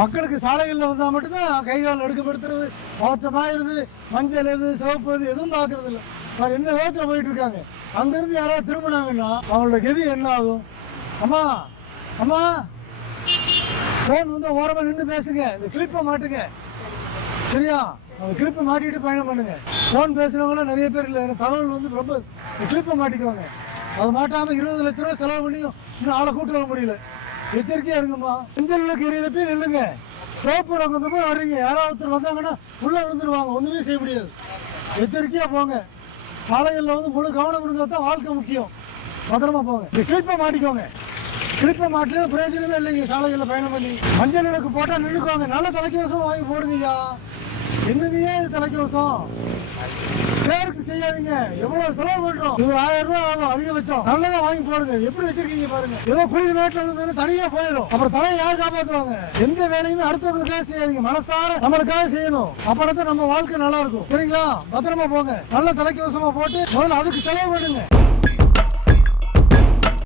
மக்களுக்கு சாலைகளில் வந்தால் மட்டும்தான் கை கால் எடுக்கப்படுத்துறது, பதற்றமாயிருது, மஞ்சள் எது சிவப்பு எது எதுவும் பார்க்கறது இல்லை. வேறு என்ன வேகத்தில் போயிட்டு இருக்காங்க. அங்கேருந்து யாராவது திரும்பினாங்கன்னா அவங்களோட கதி என்ன ஆகும்? அம்மா அம்மா ஃபோன் வந்து ஓரமாக நின்று பேசுங்க, இந்த கிளிப்பை மாட்டுங்க, சரியா? அந்த கிளிப்பை மாட்டிட்டு பயணம் பண்ணுங்க. ஃபோன் பேசுகிறவங்களாம் நிறைய பேர் இல்லை, எனக்கு தகவல் வந்து ரொம்ப இந்த கிளிப்பை மாட்டிக்குவாங்க. அது மாட்டாமல் 20 லட்ச ரூபா செலவு பண்ணியும் இன்னும் ஆளை கூட்டு வர முடியல. எச்சரிக்கையாக இருங்கம்மா. மஞ்சள் விளக்கு எரியறப்பே நில்லுங்க. சிவப்பு விளக்கு வந்த போது வர்றீங்க, யாராவது ஒருத்தர் வந்தாங்கன்னா உள்ளே விழுந்துருவாங்க, ஒன்றுமே செய்ய முடியாது. எச்சரிக்கையாக போங்க. சாலைகளில் வந்து முழு கவனம் இருந்தால் தான் வாழ்க்கை முக்கியம். பத்திரமா போங்க. இந்த கிளிப்பை மாட்டிக்கோங்க. கிளிப்பை மாட்டில பிரயோஜனமே இல்லைங்க. சாலைகளில் பயணம் பண்ணி மஞ்சள் விளக்கு போட்டால் நின்றுக்குவாங்க. நல்ல தலைக்கவசம் வாங்கி போடுங்கய்யா. என்னதையே இது தலைக்கவசம் பேருக்கு செய்யாதீங்க. எவ்வளவு செலவு பண்றோம்? இது 1000 ரூபாய் ஆகும் அதிகபட்சம். நல்லதா வாங்கி போடுங்க. எப்படி வச்சிருக்கீங்க பாருங்க. ஏதோ குளிர் மேட்டில் இருந்து தனியா போயிடும். அப்புறம் தலையை யார் காப்பாற்றுவாங்க? எந்த வேலையுமே அடுத்தவங்களுக்காக செய்யாதீங்க, மனசார நம்மளுக்காக செய்யணும். அப்பதான் நம்ம வாழ்க்கை நல்லா இருக்கும். சரிங்களா? பத்திரமா போங்க. நல்ல தலைக்கவசமா போட்டு முதல்ல அதுக்கு செலவு பண்ணுங்க.